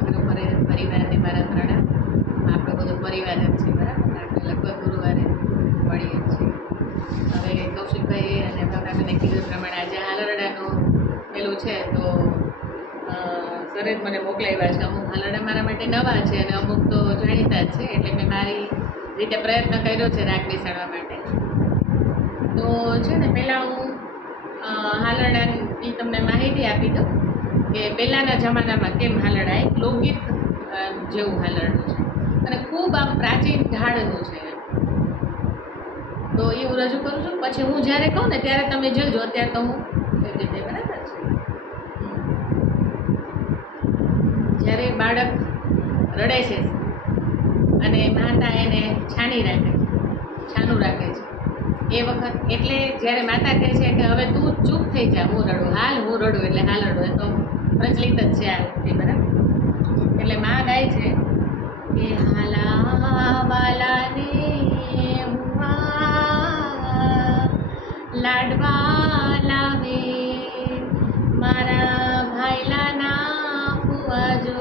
સમગ્ર પરી- પરિવારને મારા પ્રણામ આપણો બધો પરિવાર જ છે, બરાબર? આપણે લગભગ ગુરુવારે મળીએ છીએ. હવે કૌશિકભાઈ અને ભાવનાબેને કીધું પ્રમાણે આજે હાલરડાનું પેલું છે, તો સરે મને મોકલાવ્યા છે. અમુક હાલરડા મારા માટે નવા છે અને અમુક તો જાણીતા જ છે, એટલે મેં મારી રીતે પ્રયત્ન કર્યો છે રાગ બેસાડવા માટે. તો છે ને પહેલાં હું હાલરડાની તમને માહિતી આપી દઉં. કે પહેલાંના જમાનામાં કેમ હાલરડા એક લોકગીત જેવું હાલરડું છે. અને ખૂબ આમ પ્રાચીન ઢાળનું છે. તો એ હું રજૂ કરું છું. પછી હું જ્યારે કહું ને, ત્યારે તમે જજો. અત્યારે તો હું એવી બરાબર છે? જ્યારે બાળક રડે છે અને માતા એને છાની રાખે છે છાનું રાખે છે, એ વખત એટલે જ્યારે માતા કહે છે કે હવે તું ચૂપ થઈ જા, હું રડું. હાલ હું રડું એટલે હાલ રડું. એ તો પ્રચલિત જ છે આ વખતે, બરાબર? એટલે માં ગાય છે કે હાલા વાલાને લાડવા લાવે. મારા ભાઈલાના ફુવાજો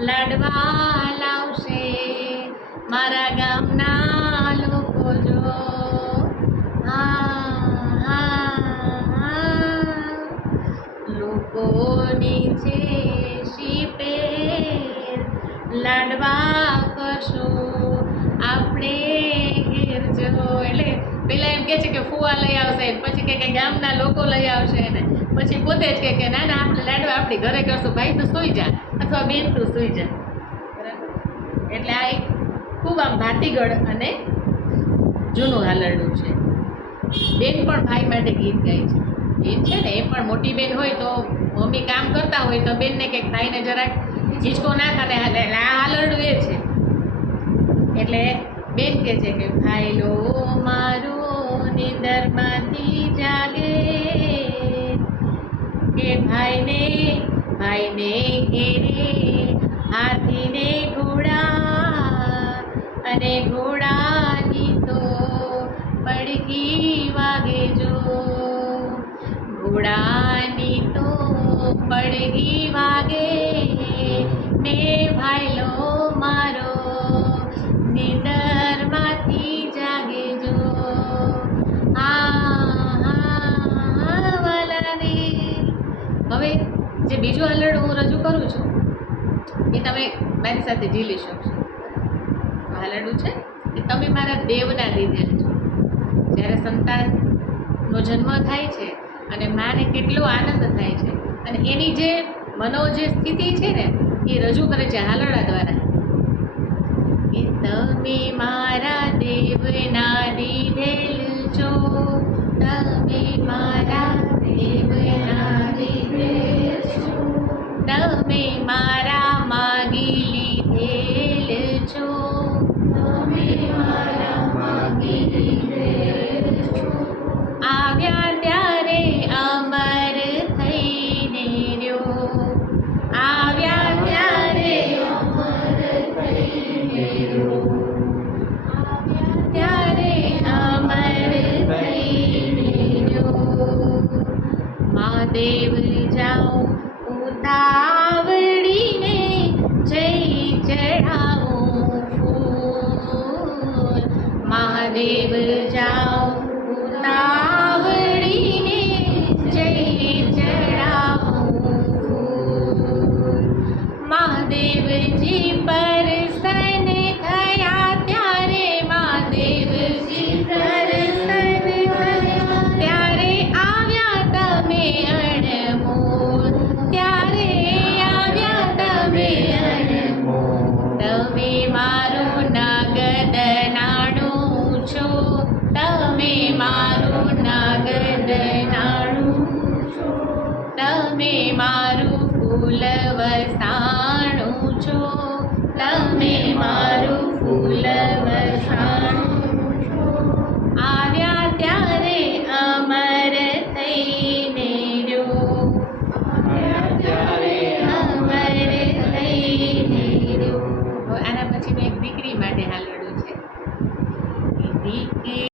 લાડવા લાવશે મારા ગામના લોકો જો. લોકોની છે શીપે લાડવા કરશું. આપણે ઘેર જો એટલે પેલા એમ કહે છે કે ફુવા લઈ આવશે, પછી કે ગામના લોકો લઈ આવશે ને પછી પોતે જ કે, ના ના, આપણે લાડવા આપણી ઘરે કરશું. ભાઈ તું સૂઈ જા. અથવા બેન તું સૂઈ જા. બરાબર? એટલે આ એક ખૂબ આમ ભાતીગળ અને જૂનું હાલરડું છે. બેન પણ ભાઈ માટે ગીત ગાય છે. બેન છે ને, એ પણ મોટી બેન હોય તો મમ્મી કામ કરતા હોય તો બેનને કંઈક ભાઈને જરાક હિંચકો નાખ અને આ હાલરડું એ છે. એટલે બેન કહે છે કે ભાઈ લો મારું નિંદરમાંથી જાગે કે ભાઈને ભાઈને ઘેરે હાથીને ઘોડા અને ઘોડાની તો પડઘી વાગે જો. ઘોડાની તો પડઘી વાગે ને ભાઈલો મારો. નિંદરમાંથી જાગે જો. હવે જે બીજું હલડું હું રજૂ કરું છું, એ તમે મારી સાથે ઝીલી શકશો. હાલરડું છે કે તમે મારા દેવના દીધેલ છો. જ્યારે સંતાનનો જન્મ થાય છે અને માને કેટલો આનંદ થાય છે અને એની જે મનો જે સ્થિતિ છે ને, એ રજૂ કરે છે હાલરડા દ્વારા. કે તમે મારા દેવના દીધેલ છો. તમે મારા દેવના દીધેલ છો. તમે મારા મહાદેવ જાઓ ઉતાવળીને જય ચડાવું મહાદેવજી મહાદેવજી પરસન થયા ત્યારે મહાદેવજી પરસન થયા ત્યારે આવ્યા તમે અણમોલ ત્યારે આવ્યા તમે નાગદ નાણું તમે મારું ફૂલ વસાણું